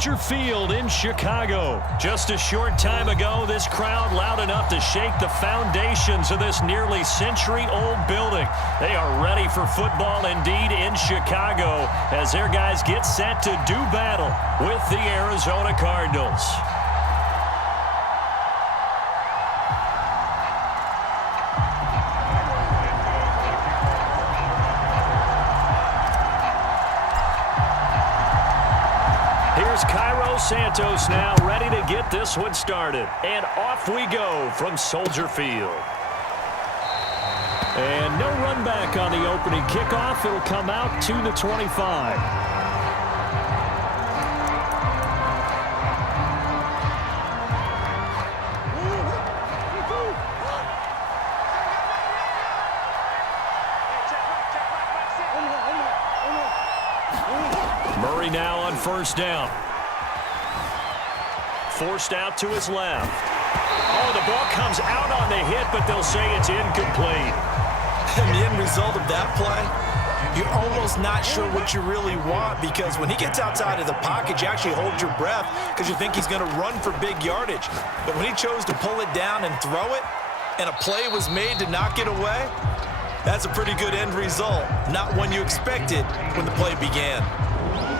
Soldier Field in Chicago. Just a short time ago, this crowd loud enough to shake the foundations of this nearly century-old building. They are ready for football indeed in Chicago as their guys get set to do battle with the Arizona Cardinals. Santos now ready to get this one started. And off we go from Soldier Field. And no run back on the opening kickoff. It'll come out to the 25. Murray now on first down. Forced out to his left. Oh, the ball comes out on the hit, but they'll say it's incomplete. And the end result of that play, you're almost not sure what you really want, because when he gets outside of the pocket, you actually hold your breath because you think he's going to run for big yardage. But when he chose to pull it down and throw it, and a play was made to knock it away, that's a pretty good end result. Not one you expected when the play began.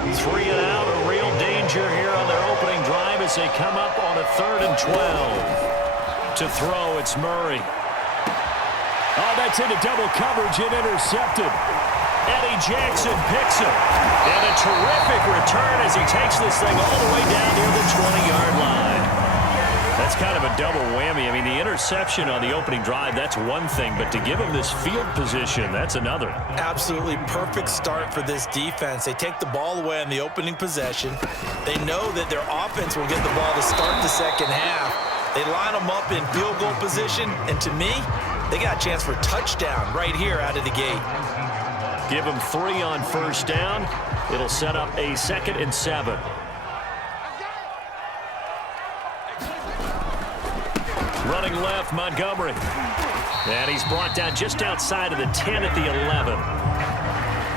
3 and out, a real danger here on their opening drive as they come up on a 3rd and 12. To throw, it's Murray. Oh, that's into double coverage and intercepted. Eddie Jackson picks him. And a terrific return as he takes this thing all the way down near the 20-yard line. That's kind of a double whammy. I mean, the interception on the opening drive, that's one thing, but to give him this field position, that's another. Absolutely perfect start for this defense. They take the ball away on the opening possession. They know that their offense will get the ball to start the second half. They line them up in field goal position, and to me, they got a chance for a touchdown right here out of the gate. Give them 3 on first down. It'll set up a 2nd and 7. Running left, Montgomery. And he's brought down just outside of the 10 at the 11.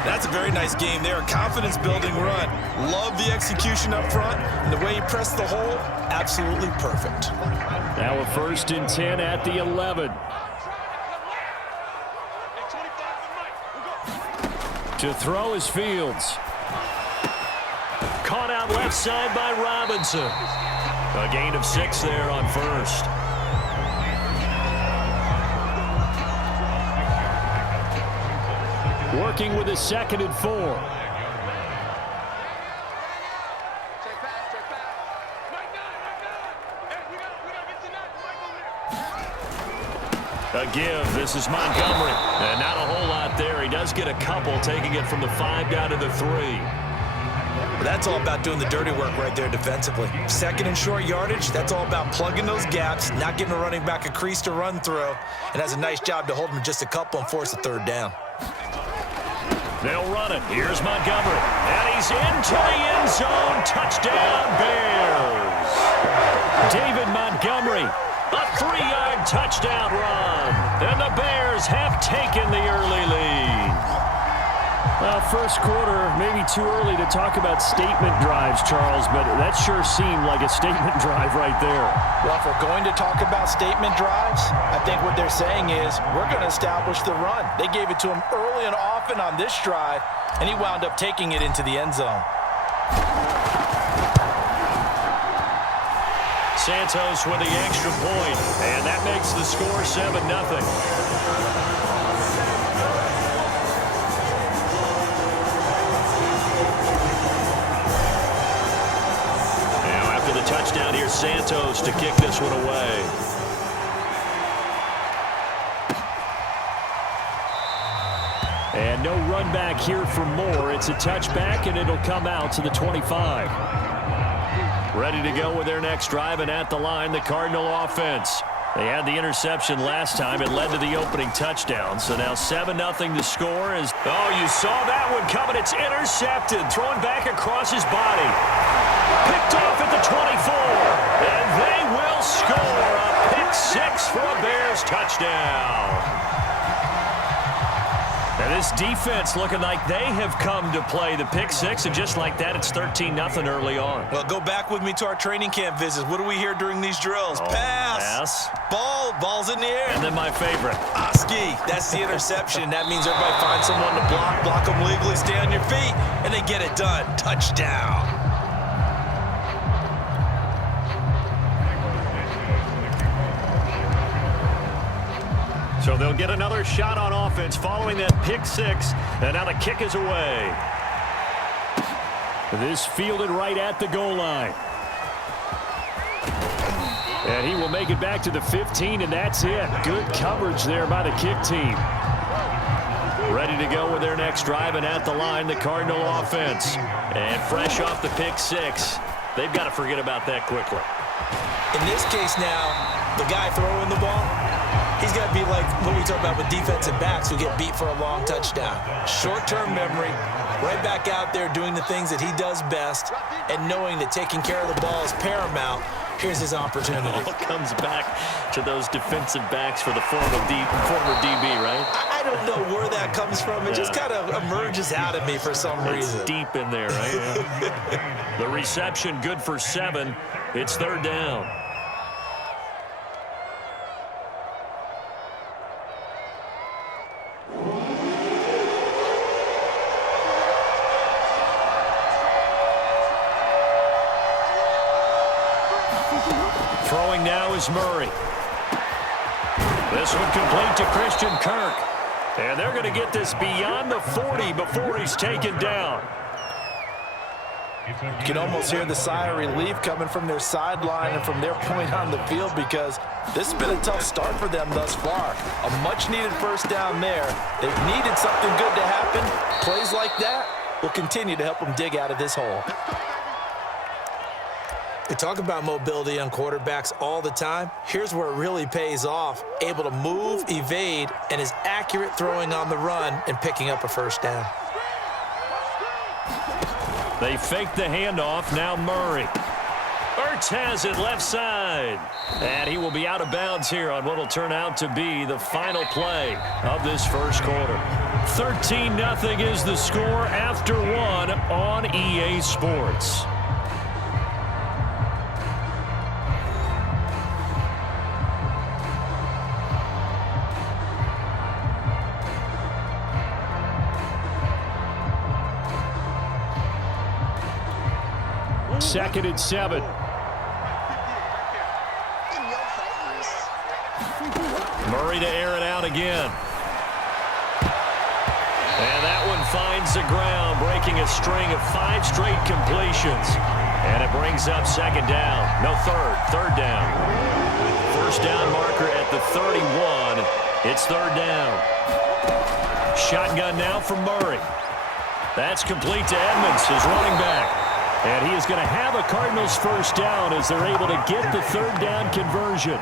That's a very nice game there. A confidence-building run. Love the execution up front. And the way he pressed the hole, absolutely perfect. Now a 1st and 10 at the 11. To throw is Fields. Caught out left side by Robinson. A gain of 6 there on first. Working with a 2nd and 4. A give. This is Montgomery. And not a whole lot there. He does get a couple, taking it from the 5 down to the 3. That's all about doing the dirty work right there defensively. 2nd and short yardage, that's all about plugging those gaps, not giving a running back a crease to run through, and has a nice job to hold him just a couple and force a 3rd down. They'll run it. Here's Montgomery. And he's into the end zone. Touchdown, Bears. David Montgomery, a 3-yard touchdown run. And the Bears have taken the early lead. Well, first quarter, maybe too early to talk about statement drives, Charles, but that sure seemed like a statement drive right there. Well, if we're going to talk about statement drives, I think what they're saying is we're going to establish the run. They gave it to him early and often on this drive, and he wound up taking it into the end zone. Santos with the extra point, and that makes the score 7-0. Touchdown here, Santos to kick this one away. And no run back here for Moore. It's a touchback, and it'll come out to the 25. Ready to go with their next drive, and at the line, the Cardinal offense. They had the interception last time. It led to the opening touchdown. So now 7-0 to score. Oh, you saw that one coming. It's intercepted. Thrown back across his body. Picked off at the 24. And they will score a pick 6 for a Bears touchdown. And this defense looking like they have come to play the pick six, and just like that, it's 13-0 early on. Well, go back with me to our training camp visits. What do we hear during these drills? Pass. Ball's in the air. And then my favorite. Oski, that's the interception. That means everybody finds someone to block them legally, stay on your feet, and they get it done. Touchdown. So they'll get another shot on offense following that pick six, and now the kick is away. This fielded right at the goal line. And he will make it back to the 15, and that's it. Good coverage there by the kick team. Ready to go with their next drive, and at the line, the Cardinal offense. And fresh off the pick six, they've got to forget about that quickly. In this case now, the guy throwing the ball, he's got to be like what we talk about with defensive backs who get beat for a long touchdown. Short-term memory, right back out there doing the things that he does best, and knowing that taking care of the ball is paramount. Here's his opportunity. It all comes back to those defensive backs for the former DB, right? I don't know where that comes from. It just kind of emerges out of me for some reason. It's deep in there, right? Yeah. The reception good for 7. It's third down. Throwing now is Murray. This one complete to Christian Kirk. And they're going to get this beyond the 40 before he's taken down. You can almost hear the sigh of relief coming from their sideline and from their point on the field, because this has been a tough start for them thus far. A much-needed first down there. They've needed something good to happen. Plays like that will continue to help them dig out of this hole. We talk about mobility on quarterbacks all the time. Here's where it really pays off. Able to move, evade, and is accurate throwing on the run and picking up a first down. They fake the handoff. Now Murray. Ertz has it left side. And he will be out of bounds here on what will turn out to be the final play of this first quarter. 13-0 is the score after 1 on EA Sports. Second and 7. Murray to air it out again. And that one finds the ground, breaking a string of 5 straight completions. And it brings up second down. No, third down. First down marker at the 31. It's third down. Shotgun now from Murray. That's complete to Edmonds, his running back. And he is going to have a Cardinals first down as they're able to get the third down conversion.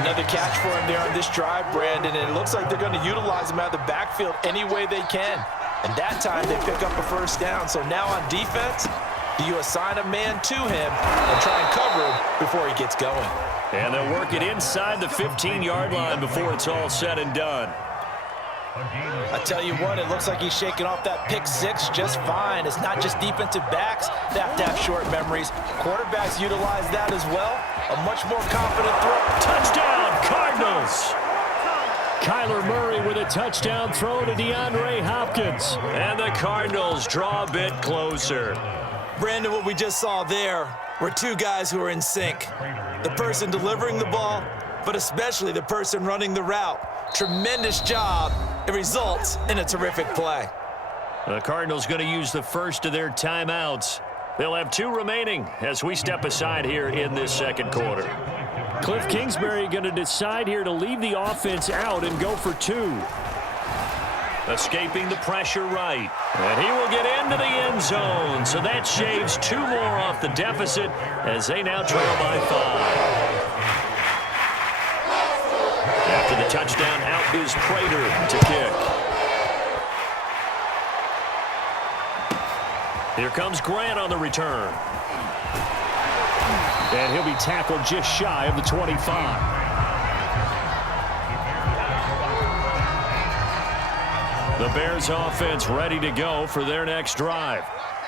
Another catch for him there on this drive, Brandon, and it looks like they're going to utilize him out of the backfield any way they can. And that time they pick up a first down. So now on defense, do you assign a man to him and try and cover him before he gets going? And they'll work it inside the 15-yard line before it's all said and done. I tell you what, it looks like he's shaking off that pick six just fine. It's not just defensive backs that have to have short memories. Quarterbacks utilize that as well. A much more confident throw. Touchdown, Cardinals! Kyler Murray with a touchdown throw to DeAndre Hopkins. And the Cardinals draw a bit closer. Brandon, what we just saw there were two guys who are in sync. The person delivering the ball, but especially the person running the route. Tremendous job. It results in a terrific play. The Cardinals going to use the first of their timeouts. They'll have 2 remaining as we step aside here in this second quarter. Cliff Kingsbury going to decide here to leave the offense out and go for 2. Escaping the pressure right. And he will get into the end zone. So that shaves 2 more off the deficit as they now trail by 5. After the touchdown, out is Prater to kick. Here comes Grant on the return. And he'll be tackled just shy of the 25. The Bears offense ready to go for their next drive.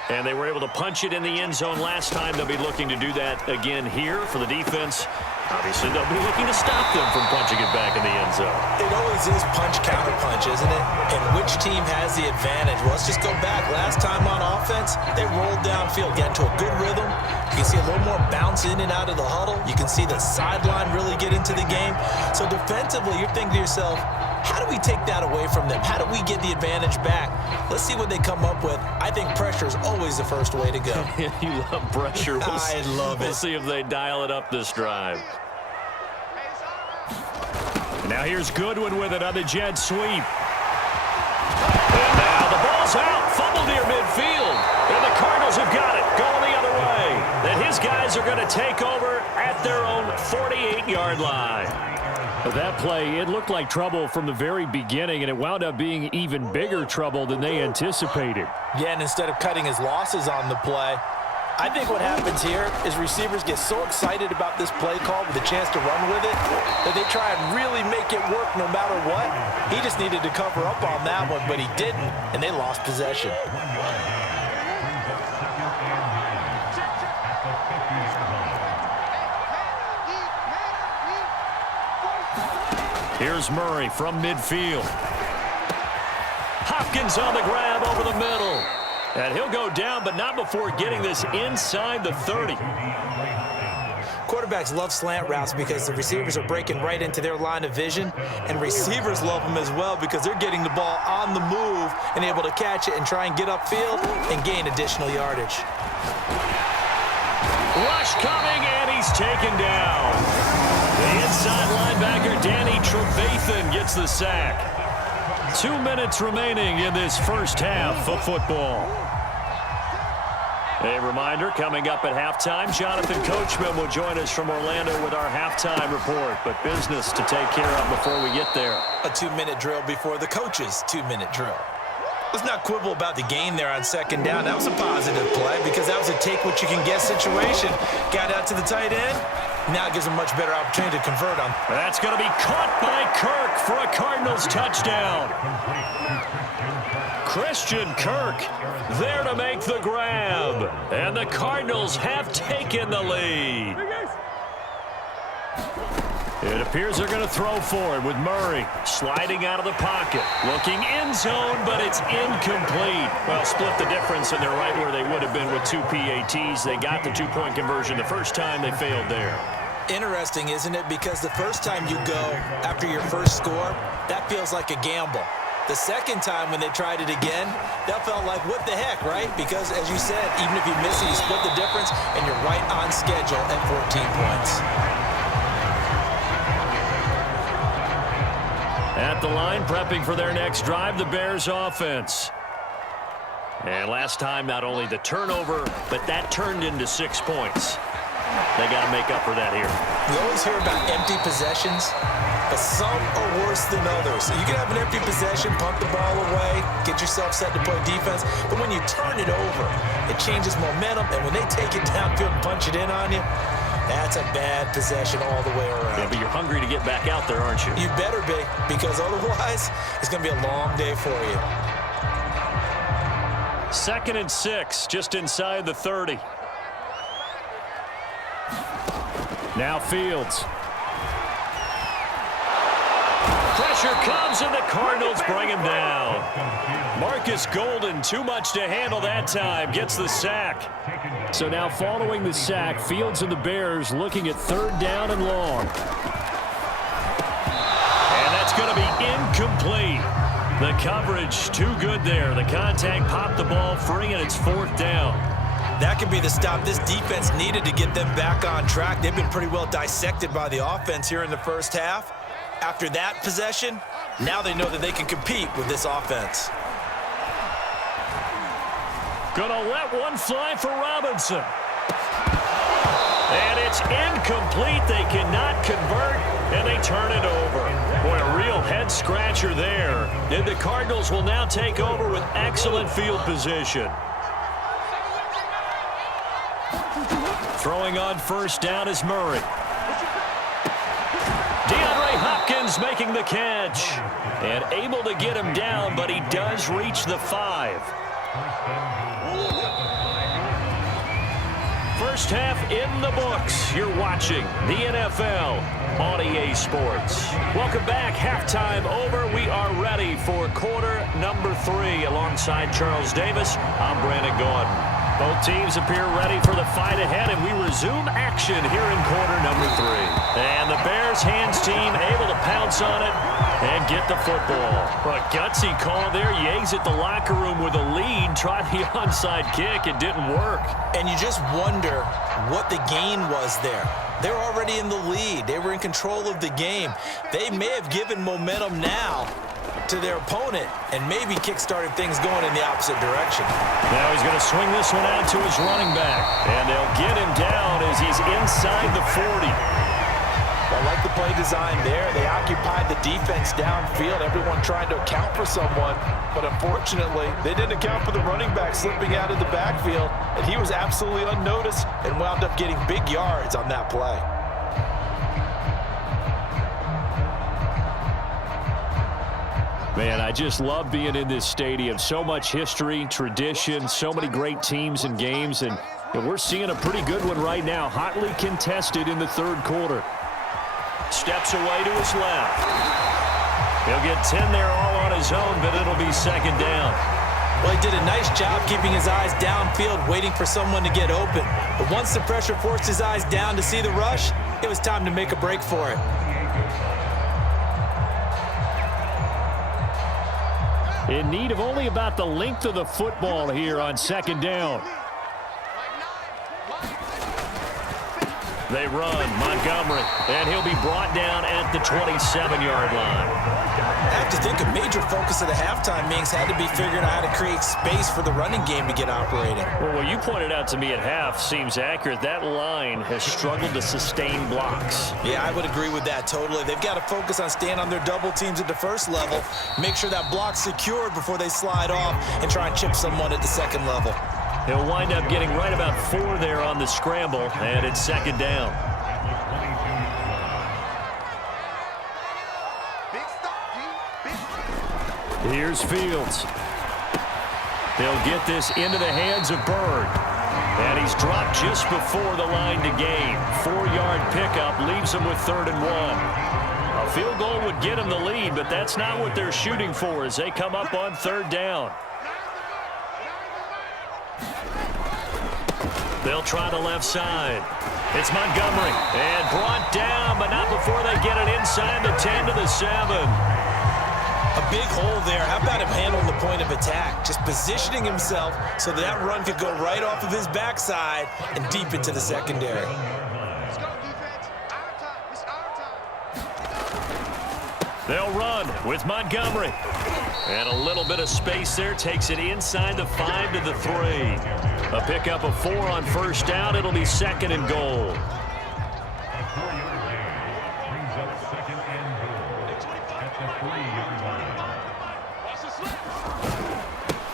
And they were able to punch it in the end zone last time. They'll be looking to do that again here for the defense. Obviously, they'll be looking to stop them from punching it back in the end zone. It always is punch, counter punch, isn't it? And which team has the advantage? Well, let's just go back. Last time on offense, they rolled downfield, get into a good rhythm. You can see a little more bounce in and out of the huddle. You can see the sideline really get into the game. So defensively, you're thinking to yourself, how do we take that away from them? How do we get the advantage back? Let's see what they come up with. I think pressure is always the first way to go. You love pressure. I love it. We'll see if they dial it up this drive. Now here's Goodwin with it on the jet sweep. And now the ball's out. Fumbled near midfield. And the Cardinals have got it. Going the other way. Then his guys are going to take over at their own 48-yard line. That play, it looked like trouble from the very beginning, and it wound up being even bigger trouble than they anticipated. Yeah, and instead of cutting his losses on the play, I think what happens here is receivers get so excited about this play call with a chance to run with it that they try and really make it work no matter what. He just needed to cover up on that one, but he didn't, and they lost possession. Here's Murray from midfield. Hopkins on the grab over the middle. And he'll go down, but not before getting this inside the 30. Quarterbacks love slant routes because the receivers are breaking right into their line of vision, and receivers love them as well because they're getting the ball on the move and able to catch it and try and get upfield and gain additional yardage. Rush coming, and he's taken down. The inside linebacker, Danny Trevathan, gets the sack. 2 minutes remaining in this first half of football. A reminder, coming up at halftime, Jonathan Coachman will join us from Orlando with our halftime report, but business to take care of before we get there. A 2-minute drill before the coach's 2-minute drill. Let's not quibble about the gain there on second down. That was a positive play because that was a take-what-you-can-get situation. Got out to the tight end. Now it gives him a much better opportunity to convert on. That's going to be caught by Kirk for a Cardinals touchdown. Christian Kirk there to make the grab. And the Cardinals have taken the lead. It appears they're going to throw for it with Murray sliding out of the pocket. Looking end zone, but it's incomplete. Well, split the difference, and they're right where they would have been with 2 PATs. They got the two-point conversion the first time. They failed there. Interesting, isn't it? Because the first time you go after your first score, that feels like a gamble. The second time when they tried it again, that felt like, what the heck, right? Because, as you said, even if you miss it, you split the difference, and you're right on schedule at 14 points. At the line, prepping for their next drive, the Bears offense. And last time, not only the turnover, but that turned into 6 points. They got to make up for that here. We always hear about empty possessions, but some are worse than others. So you can have an empty possession, punt the ball away, get yourself set to play defense, but when you turn it over, it changes momentum, and when they take it downfield and punch it in on you, that's a bad possession all the way around. Yeah, but you're hungry to get back out there, aren't you? You better be, because otherwise, it's going to be a long day for you. 2nd and 6, just inside the 30. Now Fields. Pressure comes, and the Cardinals bring him down. Marcus Golden, too much to handle that time, gets the sack. So now following the sack, Fields and the Bears looking at 3rd down and long. And that's going to be incomplete. The coverage too good there. The contact popped the ball free, and it's 4th down. That could be the stop this defense needed to get them back on track. They've been pretty well dissected by the offense here in the first half. After that possession, now they know that they can compete with this offense. Gonna let one fly for Robinson. And it's incomplete. They cannot convert, and they turn it over. Boy, a real head-scratcher there. And the Cardinals will now take over with excellent field position. Throwing on 1st down is Murray. DeAndre Hopkins making the catch. And able to get him down, but he does reach the 5. First half in the books. You're watching the NFL on EA Sports. Welcome back. Halftime over. We are ready for quarter number 3. Alongside Charles Davis, I'm Brandon Gordon. Both teams appear ready for the fight ahead, and we resume action here in quarter number 3. And the Bears hands team able to pounce on it and get the football. A gutsy call there. You exit the locker room with a lead. Tried the onside kick. It didn't work. And you just wonder what the gain was there. They're already in the lead. They were in control of the game. They may have given momentum now to their opponent and maybe kick-started things going in the opposite direction. Now he's going to swing this one out to his running back. And they'll get him down as he's inside the 40. I like the play design there. They occupied the defense downfield, everyone trying to account for someone. But unfortunately, they didn't account for the running back slipping out of the backfield. And he was absolutely unnoticed and wound up getting big yards on that play. Man, I just love being in this stadium. So much history, tradition, so many great teams and games. And we're seeing a pretty good one right now. Hotly contested in the third quarter. Steps away to his left. He'll get 10 there all on his own, but it'll be second down. Well, he did a nice job keeping his eyes downfield, waiting for someone to get open. But once the pressure forced his eyes down to see the rush, it was time to make a break for it. In need of only about the length of the football here on second down. They run, Montgomery, and he'll be brought down at the 27-yard line. I have to think a major focus of the halftime meetings had to be figuring out how to create space for the running game to get operating. Well, what you pointed out to me at half seems accurate. That line has struggled to sustain blocks. Yeah, I would agree with that totally. They've got to focus on staying on their double teams at the first level, make sure that block's secured before they slide off and try and chip someone at the second level. He'll wind up getting right about 4 there on the scramble, and it's second down. Here's Fields. They'll get this into the hands of Bird. And he's dropped just before the line to gain. 4-yard pickup leaves him with 3rd and 1. A field goal would get him the lead, but that's not what they're shooting for as they come up on 3rd down. They'll try the left side. It's Montgomery. And brought down, but not before they get it inside the 10 to the 7. A big hole there. How about him handling the point of attack? Just positioning himself so that run could go right off of his backside and deep into the secondary. They'll run with Montgomery. And a little bit of space there takes it inside the 5 to the 3. A pickup of 4 on first down. It'll be 2nd and goal.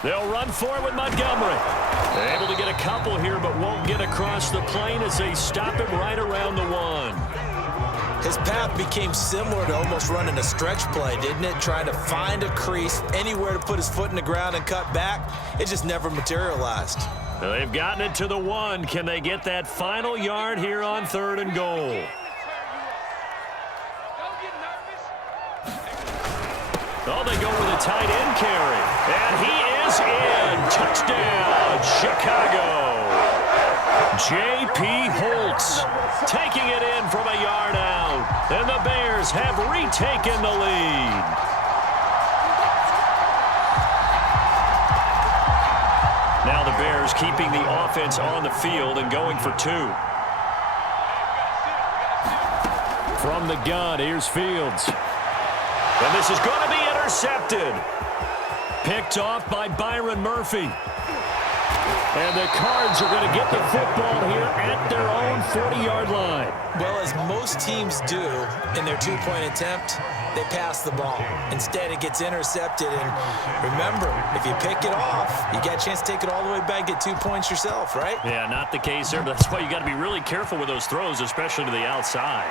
They'll run for it with Montgomery. They're able to get a couple here, but won't get across the plane as they stop him right around the 1. His path became similar to almost running a stretch play, didn't it? Trying to find a crease, anywhere to put his foot in the ground and cut back. It just never materialized. They've gotten it to the 1. Can they get that final yard here on 3rd and goal? Oh, they go with a tight end carry. And he is in. Touchdown, Chicago. J.P. Holtz taking it in from a yard out. And the Bears have retaken the lead. Now the Bears keeping the offense on the field and going for 2. From the gun, here's Fields. And this is going to be intercepted. Picked off by Byron Murphy. And the Cards are going to get the football here at their own 40-yard line. Well, as most teams do in their 2-point attempt, they pass the ball. Instead, it gets intercepted. And remember, if you pick it off, you got a chance to take it all the way back, get 2 points yourself, right? Yeah, not the case there, but that's why you got to be really careful with those throws, especially to the outside.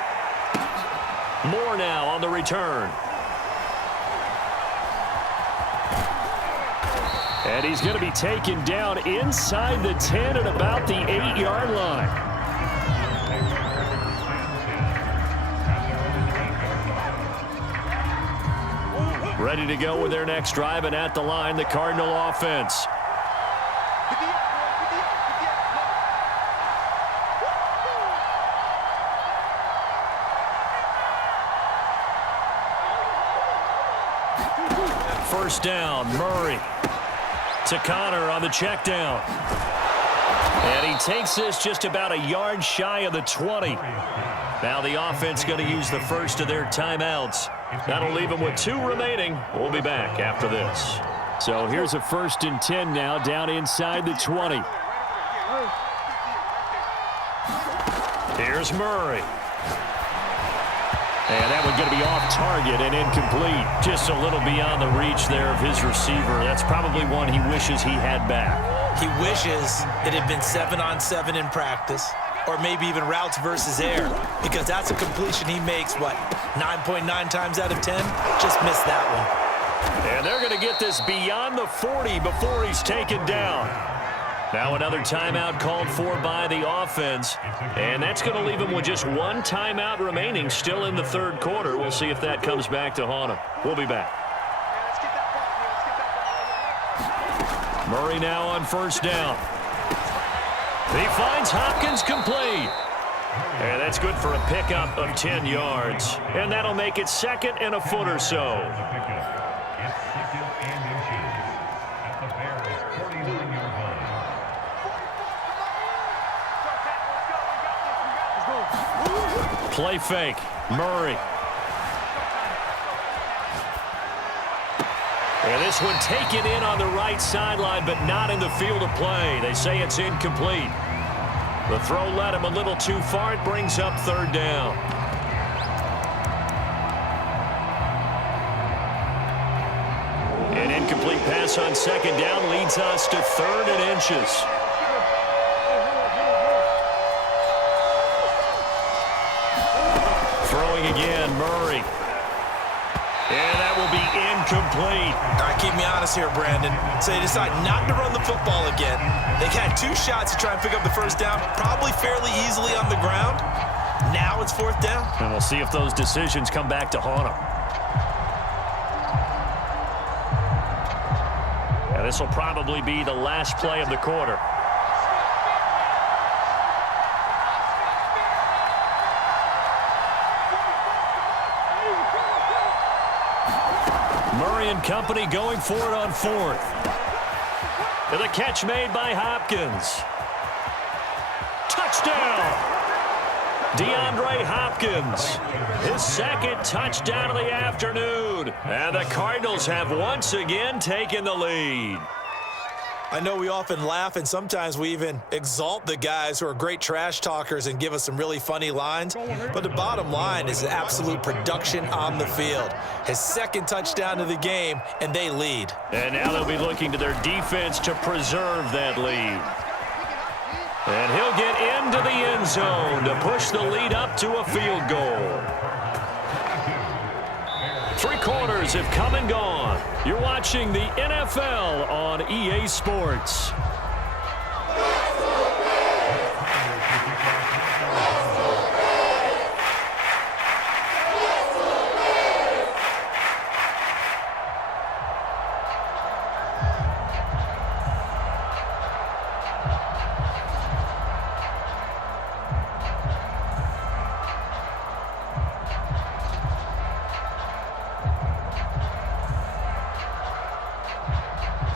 Moore now on the return. And he's going to be taken down inside the 10 at about the 8-yard line. Ready to go with their next drive, and at the line, the Cardinal offense. First down, Murray to Connor on the check down. And he takes this just about a yard shy of the 20. Now the offense going to use the first of their timeouts. That'll leave them with 2 remaining. We'll be back after this. So here's a 1st and 10 now down inside the 20. Here's Murray. And that one going to be off target and incomplete. Just a little beyond the reach there of his receiver. That's probably one he wishes he had back. He wishes it had been 7-on-7 in practice, or maybe even routes versus air, because that's a completion he makes, what, 9.9 times out of 10? Just missed that one. And they're going to get this beyond the 40 before he's taken down. Now another timeout called for by the offense, and that's going to leave him with just 1 timeout remaining still in the 3rd quarter. We'll see if that comes back to haunt him. We'll be back. Murray now on 1st down. He finds Hopkins complete. And that's good for a pickup of 10 yards. And that'll make it 2nd and a foot or so. Play fake. Murray. And this one taken in on the right sideline, but not in the field of play. They say it's incomplete. The throw led him a little too far. It brings up 3rd down. An incomplete pass on 2nd down leads us to 3rd and inches. Throwing again, Murray. And that will be incomplete. All right, keep me honest here, Brandon. So they decide not to run the football again. They had 2 shots to try and pick up the 1st down, probably fairly easily on the ground. Now it's 4th down. And we'll see if those decisions come back to haunt them. And this will probably be the last play of the quarter. Murray and company going for it on 4th. And the catch made by Hopkins. Touchdown! DeAndre Hopkins. His 2nd touchdown of the afternoon. And the Cardinals have once again taken the lead. I know we often laugh, and sometimes we even exalt the guys who are great trash talkers and give us some really funny lines. But the bottom line is absolute production on the field. His 2nd touchdown of the game, and they lead. And now they'll be looking to their defense to preserve that lead. And he'll get into the end zone to push the lead up to a field goal. 3 quarters have come and gone. You're watching the NFL on EA Sports.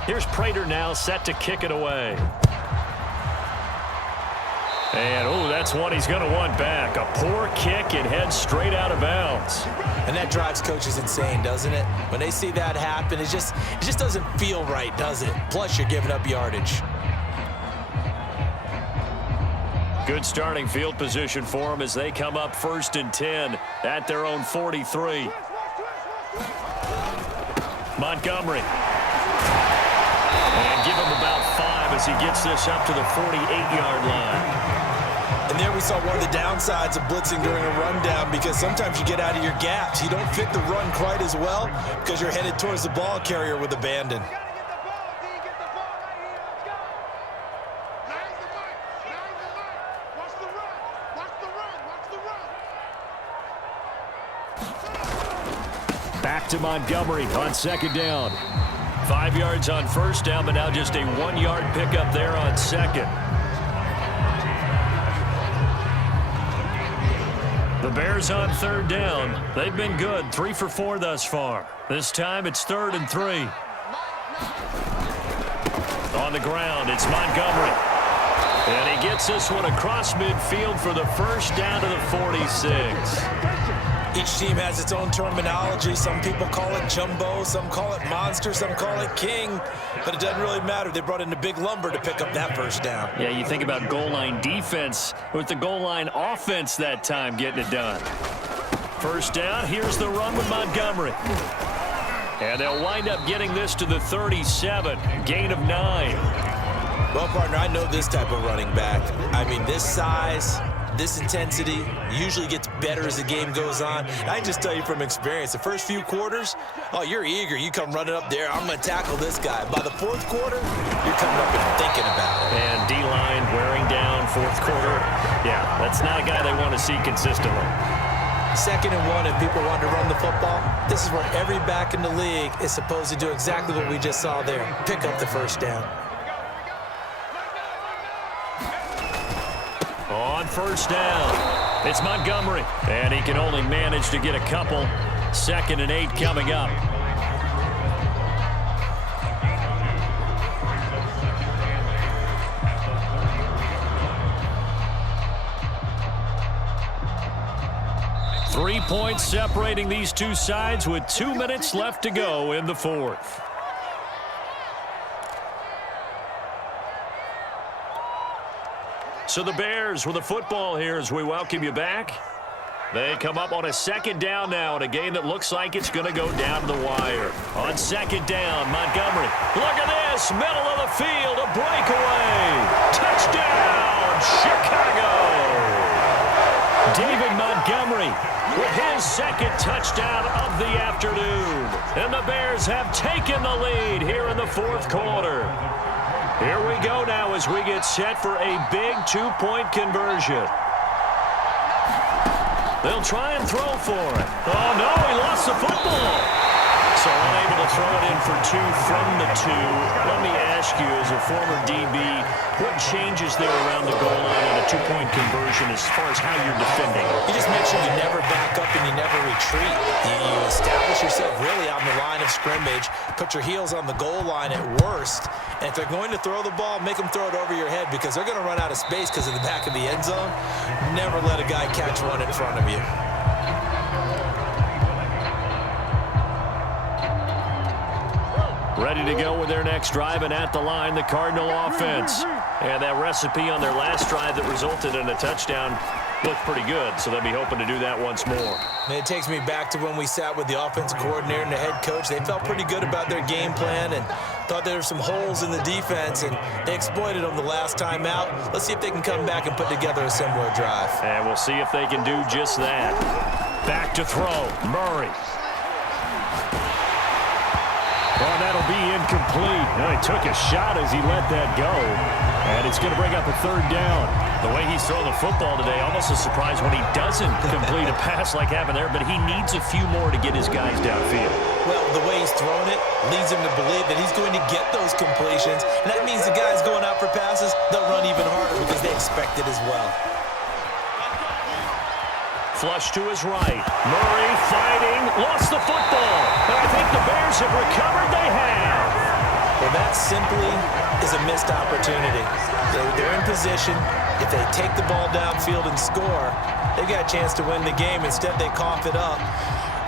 Here's Prater now set to kick it away. And, oh, that's one he's going to want back. A poor kick and heads straight out of bounds. And that drives coaches insane, doesn't it? When they see that happen, it just doesn't feel right, does it? Plus, you're giving up yardage. Good starting field position for them as they come up 1st and 10 at their own 43. Montgomery. And give him about 5 as he gets this up to the 48-yard line. And there we saw one of the downsides of blitzing during a rundown, because sometimes you get out of your gaps. You don't fit the run quite as well because you're headed towards the ball carrier with abandon. Back to Montgomery on second down. 5 yards on first down, but now just a 1-yard pickup there on second. The Bears on third down. They've been good, 3 for 4 thus far. This time it's 3rd and 3. On the ground, it's Montgomery. And he gets this one across midfield for the first down to the 46. Each team has its own terminology. Some people call it jumbo, some call it monster, some call it king. But it doesn't really matter. They brought in a big lumber to pick up that first down. Yeah, you think about goal line defense with the goal line offense that time getting it done. First down, here's the run with Montgomery. And they'll wind up getting this to the 37, gain of 9. Well, partner, I know this type of running back. I mean, this size, this intensity usually gets better as the game goes on. And I just tell you from experience, the first few quarters, oh, you're eager. You come running up there, I'm going to tackle this guy. By the fourth quarter, you're coming up and thinking about it. And D-line wearing down fourth quarter. Yeah, that's not a guy they want to see consistently. 2nd and 1, if people want to run the football, this is where every back in the league is supposed to do exactly what we just saw there. Pick up the first down. On first down, it's Montgomery. And he can only manage to get a couple. 2nd and 8 coming up. Three points separating these two sides with 2 minutes left to go in the fourth. So the Bears with the football here as we welcome you back. They come up on a 2nd down now in a game that looks like it's going to go down to the wire. On 2nd down, Montgomery. Look at this, middle of the field, a breakaway. Touchdown, Chicago. David Montgomery with his 2nd touchdown of the afternoon. And the Bears have taken the lead here in the fourth quarter. Here we go now as we get set for a big 2-point conversion. They'll try and throw for it. Oh, no, he lost the football. So unable to throw it in for 2 from the 2. Let me ask you, as a former DB, what changes there around the goal line on a 2-point conversion as far as how you're defending? You just make sure you never back up and you never retreat. You establish yourself really on the line of scrimmage, put your heels on the goal line at worst, and if they're going to throw the ball, make them throw it over your head because they're going to run out of space because of the back of the end zone. Never let a guy catch one in front of you. Ready to go with their next drive, and at the line, the Cardinal offense. And that recipe on their last drive that resulted in a touchdown looked pretty good, so they'll be hoping to do that once more. And it takes me back to when we sat with the offensive coordinator and the head coach. They felt pretty good about their game plan and thought there were some holes in the defense, and they exploited them the last time out. Let's see if they can come back and put together a similar drive. And we'll see if they can do just that. Back to throw, Murray. Oh, that'll be incomplete. No, he took a shot as he let that go. And it's going to bring up a 3rd down. The way he's throwing the football today, almost a surprise when he doesn't complete a pass like happened there, but he needs a few more to get his guys downfield. Well, the way he's throwing it leads him to believe that he's going to get those completions. And that means the guys going out for passes, they'll run even harder because they expect it as well. Flush to his right. Murray fighting, lost the football. And I think the Bears have recovered. They have. Well, that simply is a missed opportunity. They're in position. If they take the ball downfield and score, they've got a chance to win the game. Instead, they cough it up.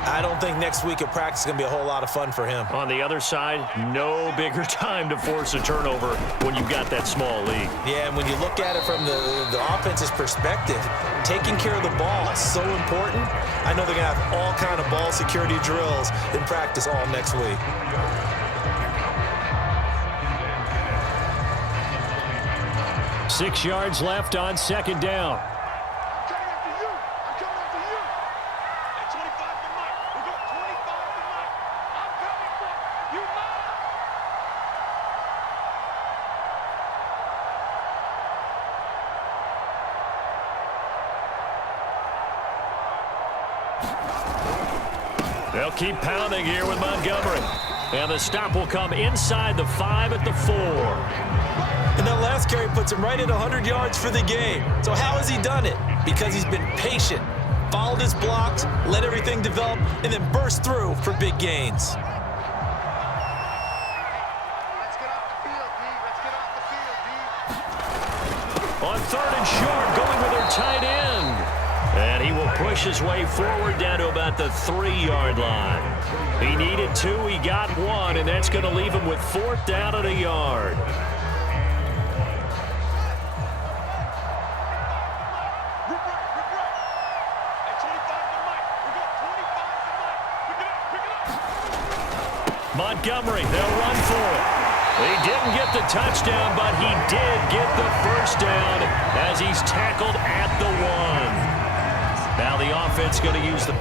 I don't think next week at practice is going to be a whole lot of fun for him. On the other side, no bigger time to force a turnover when you've got that small lead. Yeah, and when you look at it from the offense's perspective, taking care of the ball is so important. I know they're going to have all kind of ball security drills in practice all next week. 6 yards left on second down. They'll keep pounding here with Montgomery. And the stop will come inside the 5 at the 4. And that last carry puts him right at 100 yards for the game. So how has he done it? Because he's been patient, followed his blocks, let everything develop, and then burst through for big gains. On 3rd and short, going with their tight end. And he will push his way forward down to about the 3-yard line. He needed 2, he got 1, and that's going to leave him with 4th down and a yard. Montgomery, they'll run for it. He didn't get the touchdown, but he did get the first down as he's tackled at the 1. Now the offense going to use the